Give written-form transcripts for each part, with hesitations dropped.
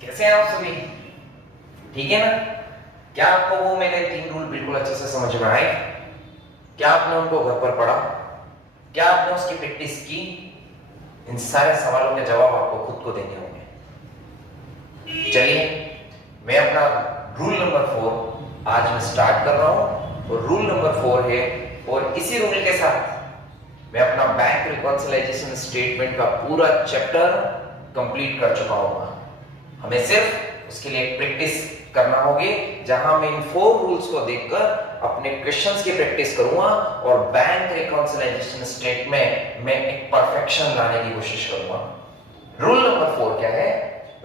कैसे हैं आप सभी? ठीक है ना? क्या आपको वो मेरे 3 रूल बिल्कुल अच्छे से समझ में आए? क्या आपने उनको घर पर पढ़ा? क्या आपने उसकी प्रैक्टिस की? इन सारे सवालों के जवाब आपको खुद को देने होंगे। चलिए, मैं अपना रूल नंबर 4 आज मैं स्टार्ट कर रहा हूं और रूल नंबर 4 है, और इसी रूल के साथ मैं अपना बैंक रिकॉन्सिलाइजेशन स्टेटमेंट का पूरा चैप्टर कंप्लीट कर चुका हूं। हमें सिर्फ उसके लिए प्रैक्टिस करना होगी, जहां मैं इन 4 रूल्स को देखकर अपने क्वेश्चंस की प्रैक्टिस करूंगा और बैंक रिकॉन्सिलाइजेशन स्टेट में मैं एक परफेक्शन लाने की कोशिश करूंगा। रूल नंबर 4 क्या है?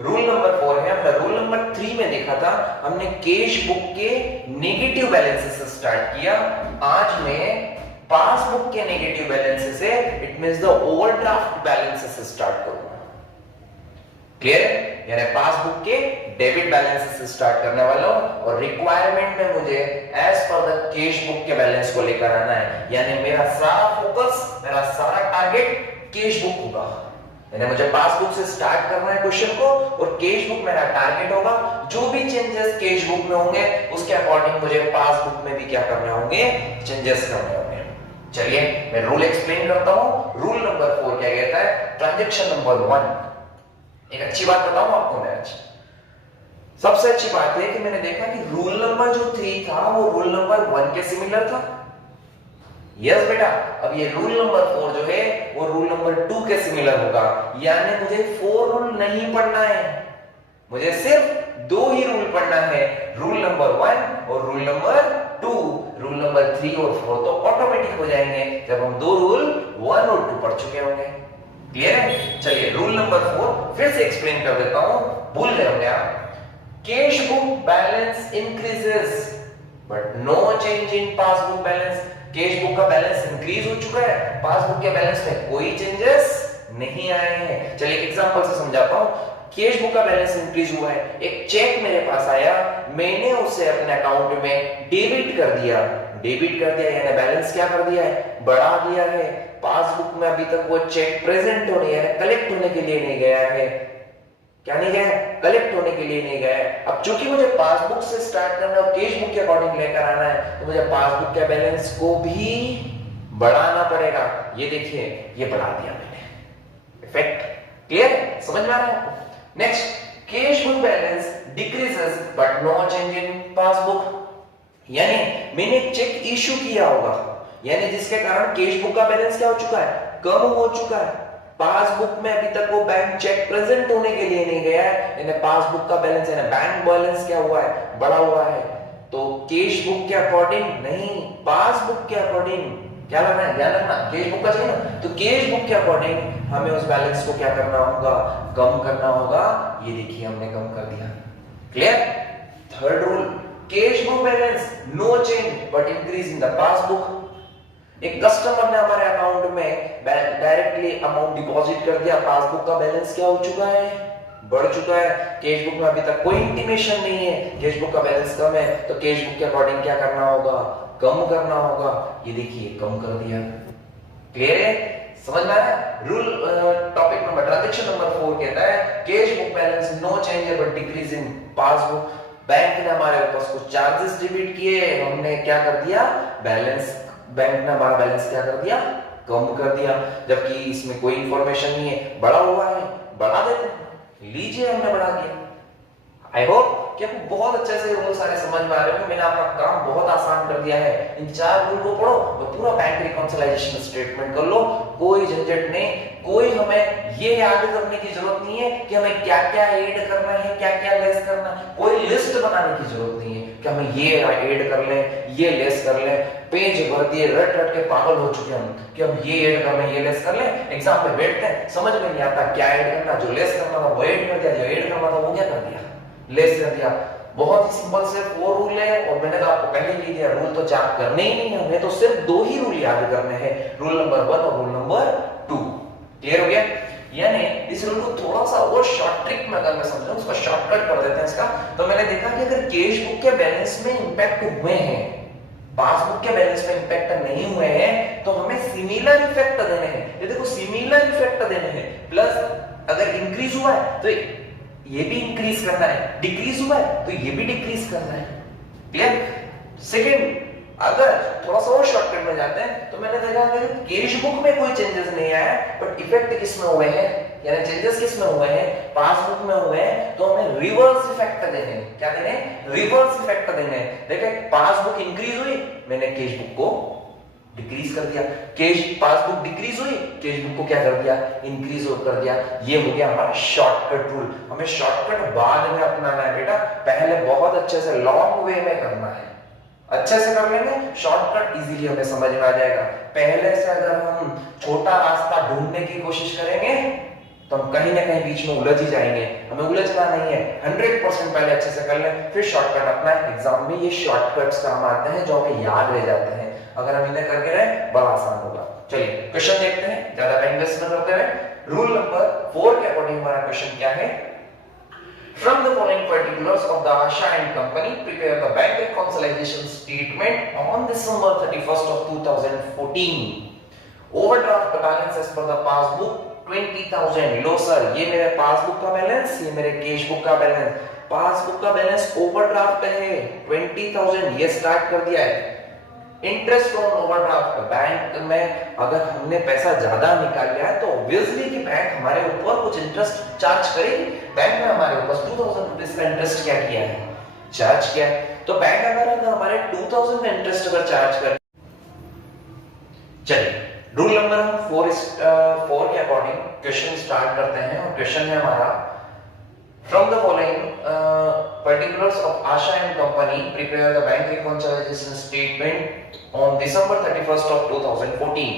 रूल नंबर 4 है, हमने रूल नंबर 3 में देखा था, हमने कैश बुक के नेगेटिव बैलेंसेस से स्टार्ट किया। आज मैं पासबुक के नेगेटिव बैलेंसेस से, it means the overdraft balances से स्टार्ट करूंगा। क्लियर है? यानी पासबुक के डेबिट बैलेंसेस से स्टार्ट करने वाला हूं और रिक्वायरमेंट में मुझे as per the cash book के बैलेंस को लेकर आना है। यानी मेरा सारा फोकस, मेरा सारा टारगेट कैश बुक होगा। यानी मुझे पासबुक से स्टार्ट करना है क्वेश्चन को और कैश बुक मेरा टारगेट होगा। जो भी चेंजेस कैश बुक में होंगे उसके अकॉर्डिंग मुझे पासबुक में भी क्या करने होंगे? चेंजेस करने होंगे। चलिए, मैं रूल एक्सप्लेन करता हूं। रूल नंबर 4 क्या कहता है? Transaction number 1। एक अच्छी बात बताऊं आपको मैं आज, सबसे अच्छी बात है कि मैंने देखा कि रूल नंबर जो 3 था वो रूल नंबर 1 के सिमिलर था। यस बेटा, अब ये रूल नंबर 4 जो है वो रूल नंबर 2 के सिमिलर होगा। यानी मुझे 4 रूल नहीं पढ़ना है, मुझे सिर्फ 2 ही रूल पढ़ना है, रूल नंबर 1 और रूल नंबर 2। रूल नंबर 3 और 4 तो ऑटोमेटिक हो जाएंगे जब हम 2 रूल 1 और 2 पढ़ चुके होंगे। क्लियर है? चलिए, रूल नंबर 4 फिर से एक्सप्लेन कर देता हूं, भूल गए होंगे आप। Cash book balance increases but no change in passbook balance. Cash book का बैलेंस इंक्रीज हो चुका है, पासबुक के बैलेंस में कोई चेंजेस नहीं आए हैं। चलिए एक एग्जांपल से समझाता हूं। कैश बुक का बैलेंस इंक्रीज हुआ है, एक चेक मेरे पास आया, मैंने उसे अपने अकाउंट में डेबिट कर दिया। डेबिट कर दिया यानी बैलेंस क्या कर दिया है? बढ़ा दिया है। पासबुक में अभी तक वो चेक प्रेजेंट होने यानी कलेक्ट होने के लिए नहीं गया है। क्या नहीं गया? कलेक्ट होने के लिए नहीं गया है। अब चूंकि मुझे पासबुक से स्टार्ट करना है और कैश बुक के अकॉर्डिंग लेकर आना है, तो मुझे पासबुक के बैलेंस को भी बढ़ाना पड़ेगा। ये देखिए, ये बढ़ा दिया मैंने। Effect clear? समझ में आ रहा है आपको? Next, cash book balance decreases but no change in passbook. यानी मैंने एक चेक इशू किया होगा, यानी जिसके कारण कैश बुक का बैलेंस क्या हो चुका है? कम हो चुका है। पासबुक में अभी तक वो बैंक चेक प्रेजेंट होने के लिए नहीं गया है, यानी पासबुक का बैलेंस यानी बैंक बैलेंस क्या हुआ है? बढ़ा हुआ है। तो कैश बुक के अकॉर्डिंग नहीं, पासबुक के अकॉर्डिंग क्या करना है? ध्यान रखना, कैश बुक का चाहिए ना, तो कैश बुक के अकॉर्डिंग हमें उस बैलेंस को क्या करना होगा? कम करना होगा। ये देखिए, हमने कम कर दिया। Clear? Third rule, cash book balance no change but increase in the passbook. एक कस्टमर ने हमारे अकाउंट में डायरेक्टली अमाउंट डिपॉजिट कर दिया, पासबुक का बैलेंस क्या हो चुका है? बढ़ चुका है। कैश बुक में अभी तक कोई इंटीमेशन नहीं है, कैश बुक का बैलेंस कम है, तो कैश बुक के अकॉर्डिंग क्या करना होगा? कम करना होगा। ये देखिए, कम कर दिया। क्लियर है? समझ में आया? Rule topic number transaction number 4 कहता है cash book balance no change but decrease in passbook. Bank ने हमारे ऊपर कुछ चार्जेस डेबिट किए, हमने क्या कर दिया? बैलेंस, बैंक ने हमारा बैलेंस क्या कर दिया? कम कर दिया, जबकि इसमें कोई इंफॉर्मेशन नहीं है, बढ़ा हुआ है, बढ़ा देते हैं। लीजिए, हमने बढ़ा दिया। आई होप कि आपको बहुत अच्छे से रूल सारे समझ में आ रहे हो। मैंने आपका काम बहुत आसान कर दिया है। इन 4 रूल को पढ़ो तो पूरा बैंक रिकॉन्सिलाइजेशन स्टेटमेंट कर लो, कोई झंझट नहीं। कोई हमें ये याद करने की जरूरत नहीं है कि हमें क्या क्या ऐड करना है, क्या क्या लेस करना है। कोई लिस्ट बनाने की जरूरत नहीं है कि हमें ये ऐड कर लें, ये लेस कर लें। पेज भर दिए, रट रट के पागल हो चुके हम कि हम ये ऐड कर लें, ये लेस कर लें। एग्जाम में बैठते हैं, समझ में नहीं आता क्या ऐड करना। जो लेस करना था वो ऐड कर दिया, जो ऐड करना था वो क्या कर दिया? लेस कर दिया। बहुत ही सिंपल से 4 रूल है, और मैंने तो आपको पहले ही दिया, रूल तो 4 करने ही नहीं है, हमें तो सिर्फ 2 ही रूल याद करने हैं, रूल नंबर 1 और रूल नंबर 2। क्लियर हो गया? यानी इस रूल को थोड़ा सा और शॉर्ट ट्रिक में अगर मैं समझाऊं, उसका शॉर्टकट कर देते हैं इसका। तो मैंने देखा कि अगर कैश बुक के बैलेंस में इंपैक्ट हुए हैं, पासबुक के बैलेंस में इंपैक्ट नहीं हुए हैं, तो हमें सिमिलर इफेक्ट देने हैं। ये देखो, सिमिलर इफेक्ट देने हैं। प्लस अगर इंक्रीज हुआ है तो ये भी इंक्रीज करना है, डिक्रीज हुआ है तो ये भी डिक्रीज करना है। क्लियर? सेकंड, अगर थोड़ा सा और शॉर्टकट में जाते हैं तो मैंने देखा कि कैश बुक में कोई चेंजेस नहीं आया है, बट इफेक्ट किसमें हुए हैं, यानी चेंजेस किसमें हुए हैं, पासबुक में हुए हैं, तो हमें रिवर्स इफेक्ट देने हैं। क्या देने? रिवर्स इफेक्ट देने हैं। देखिए पासबुक इंक्रीज हुई, मैंने कैश बुक को डिक्रीज कर दिया, कैश पासबुक डिक्रीज हुई, कैश बुक को क्या कर दिया, इंक्रीज कर दिया। ये हो गया हमारा शॉर्टकट रूल। हमें शॉर्टकट बाद में अपनाना है बेटा, पहले बहुत अच्छे से लॉन्ग वे में करना है। अच्छे से कर लेंगे शॉर्टकट इजीली हमें समझ में आ जाएगा। पहले से अगर हम छोटा रास्ता ढूंढने की कोशिश करेंगे तो हम कहीं ना कहीं बीच में उलझ ही जाएंगे। हमें उलझना नहीं है, 100% पहले अच्छे से कर लें, फिर शॉर्टकट अपना एग्जाम में ये शॉर्टकट्स काम आते हैं जो हमें याद रह जाते हैं। अगर हम इन्हें करके रहे बड़ा आसान होगा। चलिए क्वेश्चन देखते हैं, ज्यादा टाइम वेस्ट न करते हुए। रूल नंबर 4 के अकॉर्डिंग हमारा क्वेश्चन क्या है? From the following particulars of the Asha and Company, prepare the bank reconciliation statement on December 31st of 2014. Overdraft balance as per the passbook 20,000. Low sir, ये मेरे passbook का balance, ये मेरे cash book का balance. Passbook का balance overdraft है 20,000, ये start कर दिया है। इंटरेस्ट ऑन ओवरड्राफ्ट, बैंक में अगर हमने पैसा ज्यादा निकाल लिया है तो ऑब्वियसली कि बैंक हमारे ऊपर कुछ इंटरेस्ट चार्ज करेगी। बैंक में हमारे ऊपर 2,000 रुपीस का इंटरेस्ट क्या किया है, चार्ज किया है। तो बैंक अगर हमारे 2,000 का इंटरेस्ट अगर चार्ज कर, चलिए रूल नंबर हम 4 के अकॉर्डिंग क्वेश्चन स्टार्ट करते हैं। और क्वेश्चन है हमारा, from the following particulars of Asha and Company, prepare the bank reconciliation statement on December 31st of 2014.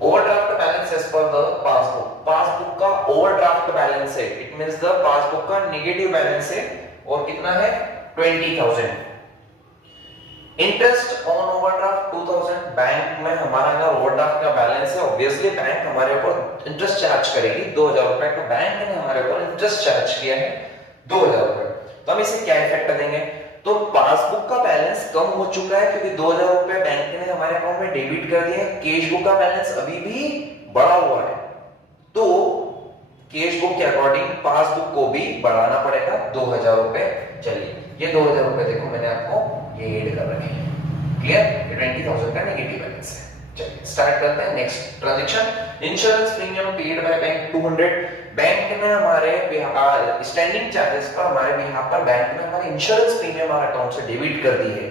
Overdraft balance as per the passbook. Passbook का ओवरड्राफ्ट बैलेंस है, it means the passbook का negative balance है और कितना है 20,000। Interest on overdraft 2,000। Bank में हमारा अगर ओवरड्राफ्ट का बैलेंस है ऑब्वियसली बैंक हमारे ऊपर इंटरेस्ट चार्ज करेगी 2,000 रुपए का। बैंक ने हमारे ऊपर इंटरेस्ट चार्ज किया है 2,000 रुपए। तो हम इसे क्या इफेक्ट देंगे? तो पासबुक का बैलेंस कम हो चुका है क्योंकि 2,000 रुपए बैंक ने हमारे अकाउंट में डेबिट कर दिए। कैश बुक का बैलेंस अभी भी बढ़ा हुआ है, तो कैश बुक के अकॉर्डिंग पासबुक को भी बढ़ाना पड़ेगा 2,000 रुपए। चलिए ये 2,000 रुपए देखो मैंने आपको ये ऐड कर रखे हैं। क्लियर? ये 20,000 का नेगेटिव बैलेंस है। चलिए स्टार्ट करते हैं next transaction. Insurance premium paid by bank 200। Bank ने हमारे स्टैंडिंग चार्जेस पर हमारे बिहाफ पर बैंक ने हमारे इंश्योरेंस प्रीमियम हमारे अकाउंट से डेबिट कर दी है।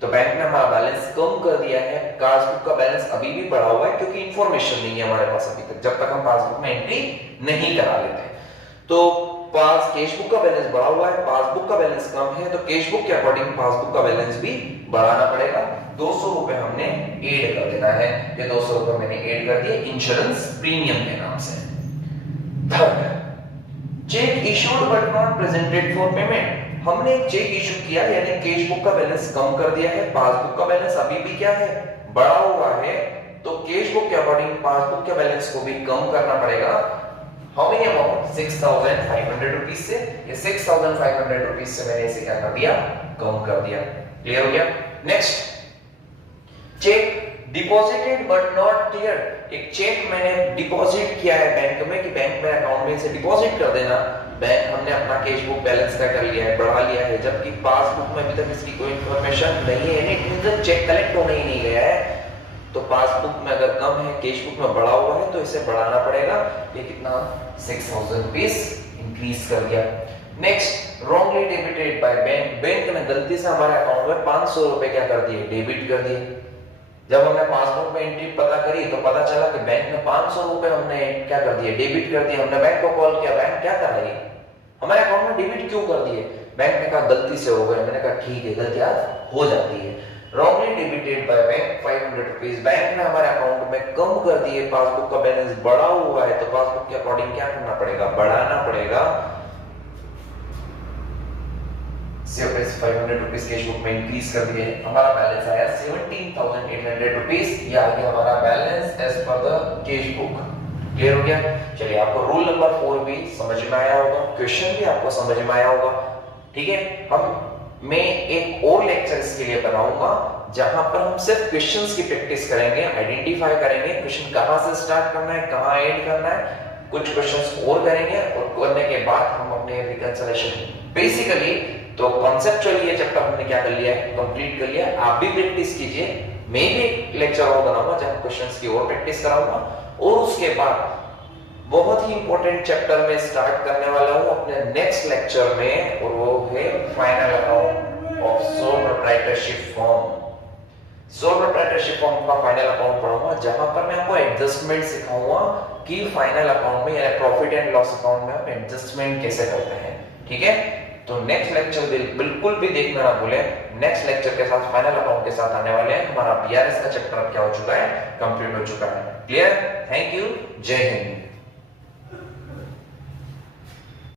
तो बैंक ने हमारा बैलेंस कम कर दिया है। पासबुक का बैलेंस अभी भी बढ़ा हुआ है क्योंकि इंफॉर्मेशन नहीं है हमारे पास अभी तक, जब तक हम पासबुक में एंट्री नहीं करा लेते। तो पास कैश बुक का बैलेंस बढ़ा हुआ है, पासबुक का बैलेंस कम है, तो कैश बुक के अकॉर्डिंग पासबुक का बैलेंस भी बढ़ाना पड़ेगा। 200 रुपए हमने ऐड कर देना है। ये 200 रुपए मैंने ऐड कर दिए इंश्योरेंस प्रीमियम के नाम से। Third, check issued but not presented for payment. हमने एक चेक इशू किया यानी कैश बुक का बैलेंस कम कर दिया है, पासबुक का बैलेंस अभी भी क्या है, बढ़ा हुआ है। तो कैश बुक के अकॉर्डिंग पासबुक के बैलेंस को भी कम करना पड़ेगा। How many amount? 6,500 रुपीस से। ये 6,500 रुपीस से मैंने इसे क्या कर दिया, कम कर दिया। क्लियर हो गया? Next, check deposited but not clear. एक चेक मैंने डिपॉजिट किया है बैंक में कि बैंक में अकाउंट में इसे डिपॉजिट कर देना। बैंक हमने अपना कैश बुक बैलेंस का कर लिया है, बढ़ा लिया है, जबकि पासबुक में अभी तक इसकी कोई इंफॉर्मेशन नहीं है। इट मींस चेक कलेक्ट होने ही नहीं गया है। तो पासबुक में अगर कम है, कैश बुक में बढ़ा हुआ है, तो इसे बढ़ाना पड़ेगा। ये कितना 6,000 रुपीस इंक्रीज कर दिया। Next, wrongly debited by bank. Bank ने गलती से हमारे अकाउंट में 500 रुपए क्या कर दिए, डेबिट कर दिए। जब हमने पासबुक में एंट्री पता करी तो पता चला कि बैंक ने 500 रुपए हमने क्या कर दिए, डेबिट कर दिए। हमने बैंक को कॉल किया, बैंक क्या कर रही है, हमारे अकाउंट में डेबिट क्यों कर दिए? बैंक ने कहा गलती से हो गया। मैंने कहा ठीक है, गलतियां हो जाती है। Wrongly debited by bank 500 rupees. Bank ने हमारे अकाउंट में कम कर दिए, पासबुक का बैलेंस बढ़ा हुआ है, तो पासबुक के अकॉर्डिंग क्या करना पड़ेगा, बढ़ाना पड़ेगा। 500 रुपीस कैश बुक में इंक्रीज कर दिए, हमारा बैलेंस आया 17,800 रुपीस। ये आ गया हमारा balance as per the cash book. Clear हो गया? चलिए आपको रूल नंबर 4 भी समझ में आया होगा, क्वेश्चन भी आपको समझ में आया होगा। ठीक है, मैं एक और लेक्चर इसके लिए बनाऊंगा जहां पर हम सिर्फ क्वेश्चंस की प्रैक्टिस करेंगे, आइडेंटिफाई करेंगे क्वेश्चन कहां से स्टार्ट करना है, कहां एंड करना है, कुछ क्वेश्चंस और करेंगे और करने के बाद हम अपने रिकंसिलिएशन बेसिकली तो कॉन्सेप्चुअली ये चैप्टर हमने क्या कर लिया है, कंप्लीट कर लिया। आप भी प्रैक्टिस कीजिए, मैं भी एक लेक्चर और बनाऊंगा जहां क्वेश्चंस की और प्रैक्टिस कराऊंगा और उसके बाद बहुत ही इंपॉर्टेंट चैप्टर में स्टार्ट करने वाला हूं अपने नेक्स्ट लेक्चर में और वो है final account of sole proprietorship form. Sole proprietorship form का फाइनल अकाउंट पढ़ाऊंगा जहां पर मैं आपको एडजस्टमेंट सिखाऊंगा कि फाइनल अकाउंट में यानी प्रॉफिट एंड लॉस अकाउंट में आप एडजस्टमेंट कैसे करते हैं। ठीक है, तो नेक्स्ट लेक्चर बिल्कुल भी देखना ना भूलें। नेक्स्ट लेक्चर के साथ फाइनल अकाउंट के साथ आने वाले हैं। हमारा बीआरएस का चैप्टर अब क्या हो चुका है, कंप्लीट हो चुका है। क्लियर? थैंक यू, जय हिंद।